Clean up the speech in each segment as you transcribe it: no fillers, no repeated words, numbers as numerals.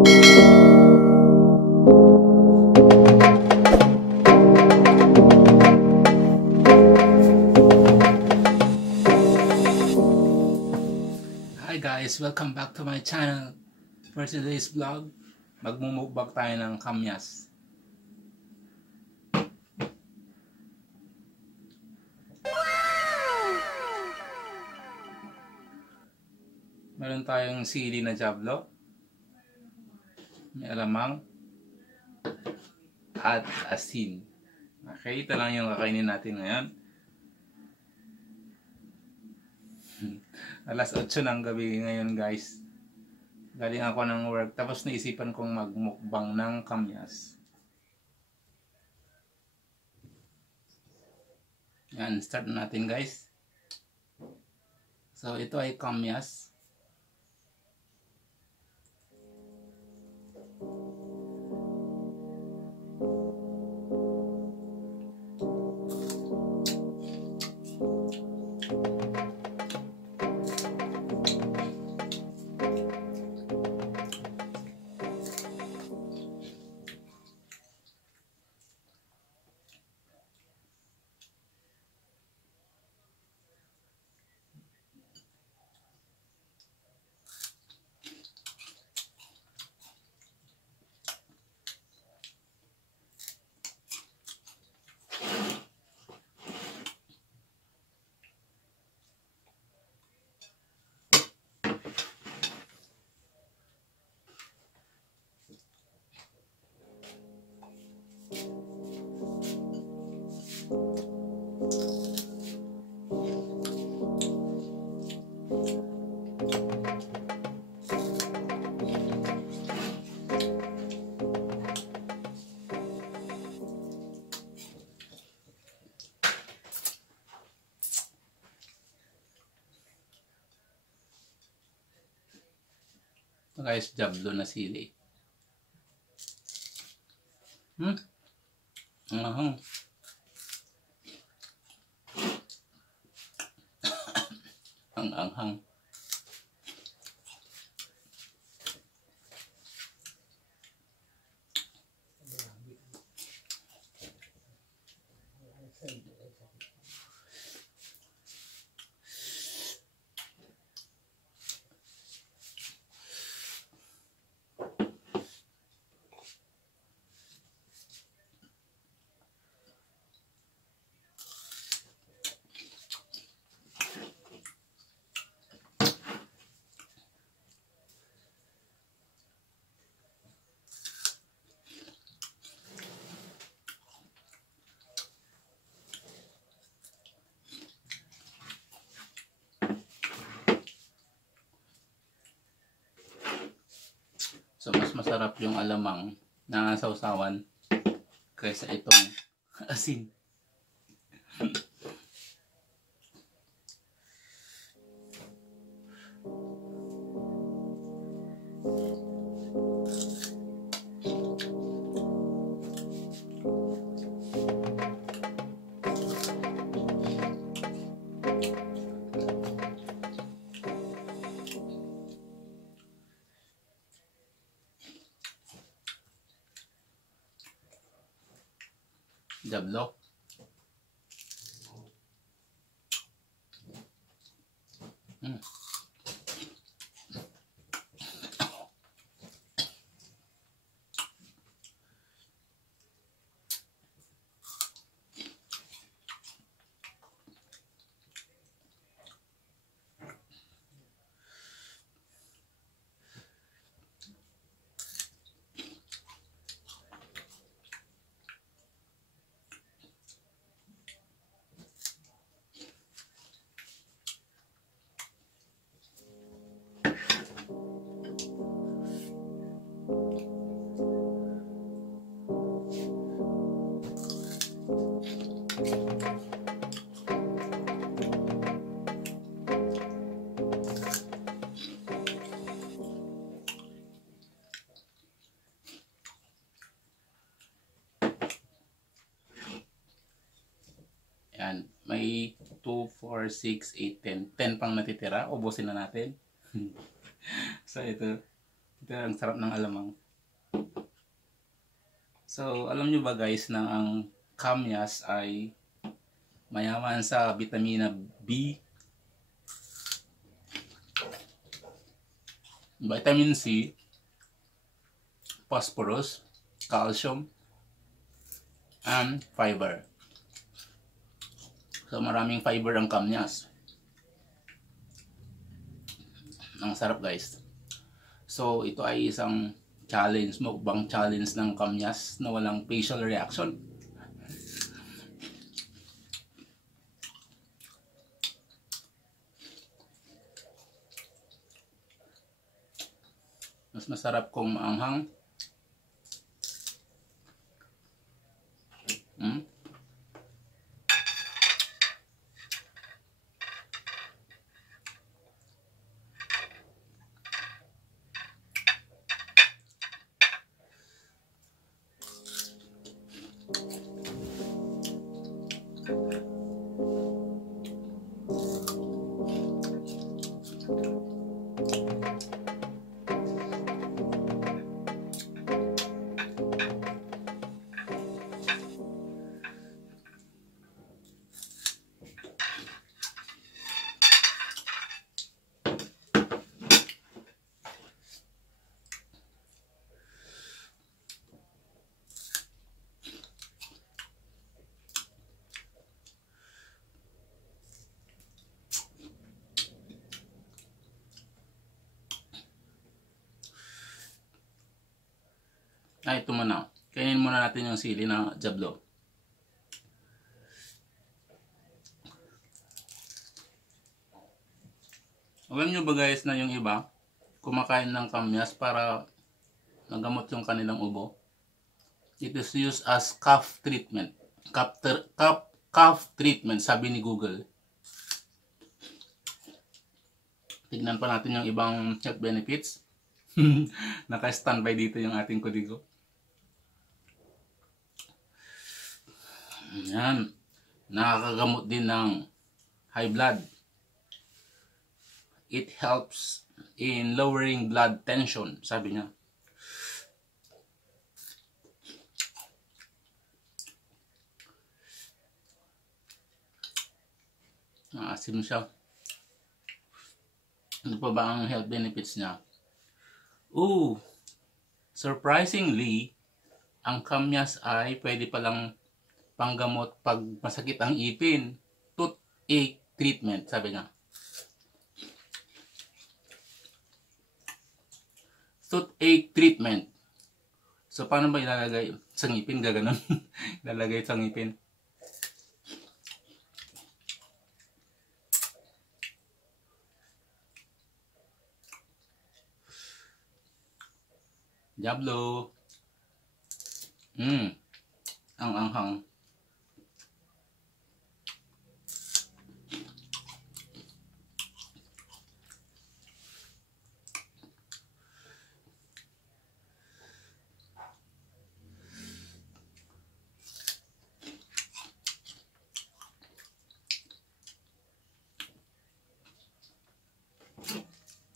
Hi guys, welcome back to my channel. For today's vlog, magmumukbang tayo ng kamyas. Meron tayong sili na jablo, may alamang, at asin. Okay, ito lang yung kakainin natin ngayon. Alas 8 ng gabi ngayon guys. Galing ako ng work, tapos naisipan kong magmukbang ng kamyas. Yan, start na natin guys. So ito ay kamyas. Ito guys, jablo na sili. Ang anghang. So mas masarap yung alamang na sausawan kaysa itong asin. Jablo. Yan, may 2, 4, 6, 8, 10. 10 pang natitira. Ubusin na natin. So ito, Ito ang sarap ng alamang. So, alam nyo ba guys na ang kamyas ay mayaman sa vitamina B, vitamin C, phosphorus, calcium, and fiber. So, maraming fiber ang kamyas. Ang sarap guys. So, ito ay isang challenge, mukbang challenge ng kamyas na walang facial reaction. Mas masarap kung maanghang. Ito muna. Kainin muna natin yung sili na jablo. Alam nyo ba guys na yung iba kumakain ng kamyas para nagamot yung kanilang ubo? It is used as cough treatment. Cough treatment, sabi ni Google. Tignan pa natin yung ibang health benefits. Naka-standby dito yung ating kudigo. Yan. Nakakagamot din ng high blood. It helps in lowering blood tension, sabi niya. Maasim siya. Ano pa ba ang health benefits niya? Surprisingly, ang kamyas ay pwede palang panggamot pag masakit ang ipin. Toothache treatment, sabi niya. Toothache treatment. So, paano ba ilalagay sa ngipin? Gaganon. Ilalagay sa ngipin. Jablo. Ang anghang.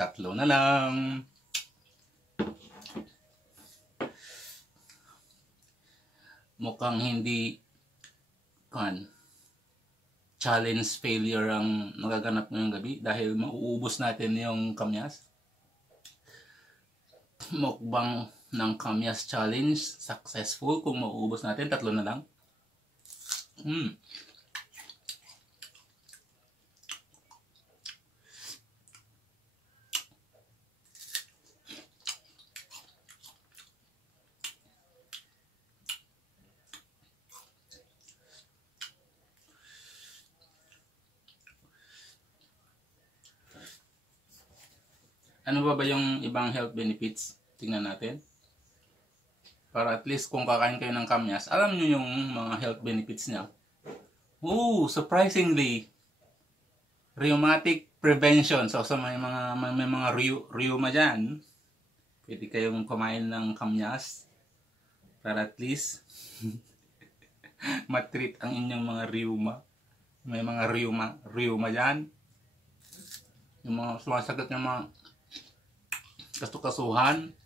Tatlo na lang. Mukhang hindi challenge failure ang magaganap ngayong gabi dahil mauubos natin yung kamyas. Mukbang ng kamyas challenge successful kung mauubos natin. Tatlo na lang. Ano ba yung ibang health benefits? Tingnan natin. Para at least kung kakain kayo ng kamyas, alam nyo yung mga health benefits niya. Surprisingly, rheumatic prevention. So may mga rheuma dyan, pwede kayong kumain ng kamyas para at least matreat ang inyong mga rheuma. May mga rheuma dyan. Yung mga sumasakit ng mga kasukasuhan,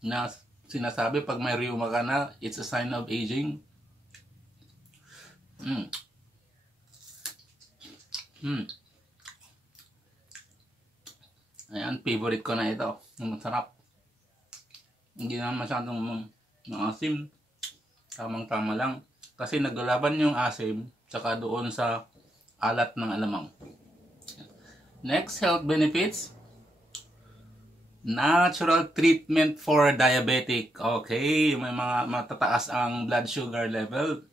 na sinasabi pag may rheuma ka na, it's a sign of aging. Ayan, favorite ko na ito. Masarap. Hindi na masyadong maasim. Tamang-tama lang. Kasi naglalaban yung asim tsaka doon sa alat ng alamang. Next, health benefits. Natural treatment for diabetic. Okay, may mga matataas ang blood sugar level.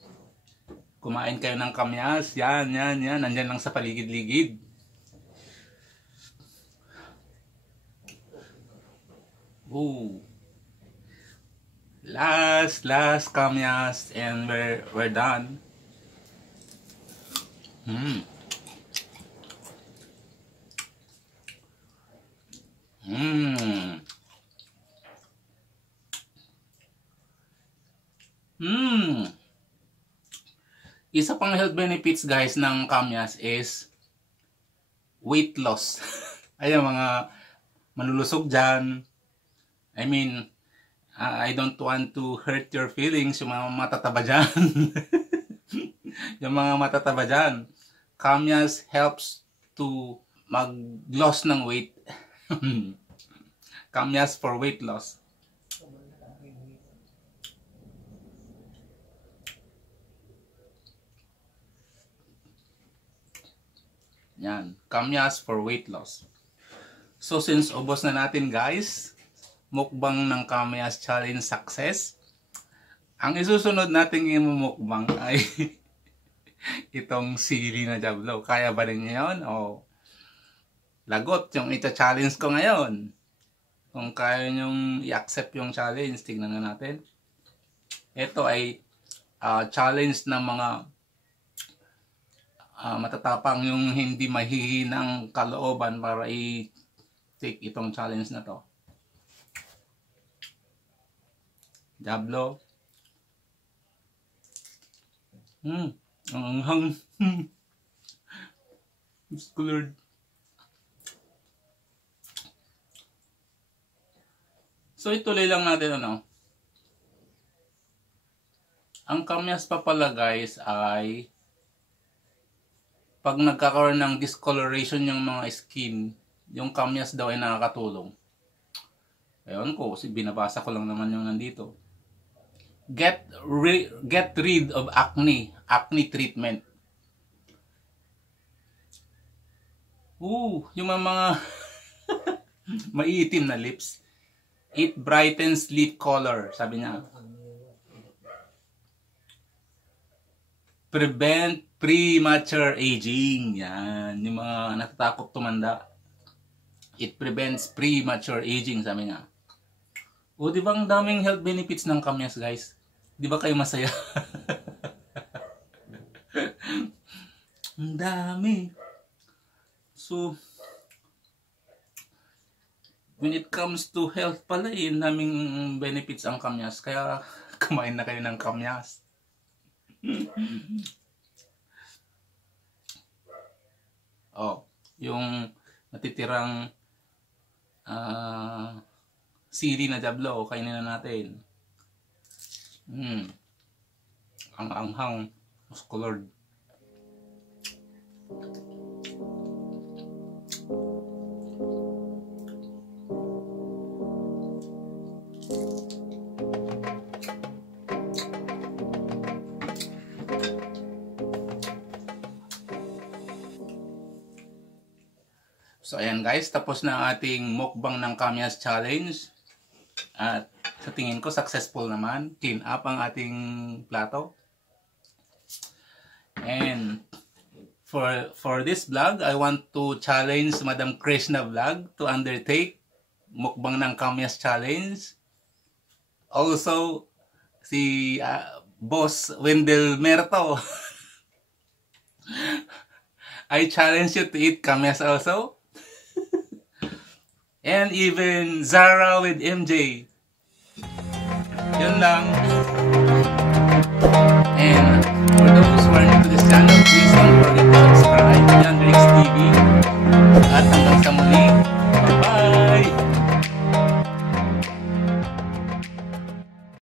Kumain kayo ng kamyas. Yan. Nandyan lang sa paligid-ligid. Ooh. Last kamyas and we're done. Isa pang health benefits guys ng kamyas is weight loss. Ayun mga malulusog dyan. I mean, I don't want to hurt your feelings, yung mga matataba dyan. Yung mga matataba dyan. Kamyas helps to mag-loss ng weight. Kamyas for weight loss. Yan. Kamyas for weight loss. So since ubos na natin guys, mukbang ng kamyas challenge success. Ang isusunod nating imumukbang ay itong sili na jablo. Kaya ba rin niya yun? O lagot yung ita-challenge ko ngayon. Kung kaya nyong i-accept yung challenge, tingnan na natin. Ito ay challenge ng mga matatapang yung hindi mahihinang kalooban para i-take itong challenge na to. Jablo. Ang anghang. It's colored. So ituloy lang natin Ang kamyas pa pala guys ay pag nagkakaroon ng discoloration yung mga skin, yung kamyas daw ay nakakatulong. Ewan ko, kasi binabasa ko lang naman yung nandito. Get rid of acne treatment. Yung mga maiitim na lips. It brightens lip color, sabi niya. Prevent premature aging. Yan, yung mga natatakot tumanda. It prevents premature aging, sabi niya. Di ba ang daming health benefits ng kamyas guys? Di ba kayo masaya? Ang dami. So, when it comes to health pala, daming benefits ang kamyas. Kaya kumain na kayo ng kamyas. Yung natitirang sili na jablo, kainin na natin. Ang anghang, mas colored. So ayan guys, tapos na ang ating mukbang ng kamyas challenge. At sa tingin ko successful naman. Clean up ang ating plato. And for this vlog, I want to challenge Madam Krishna Vlog to undertake mukbang ng kamyas challenge. Also si Boss Wendell Merto. I challenge you to eat kamyas also. And even Zara with MJ. Yun lang. And for those who are new to this channel, please don't forget to subscribe.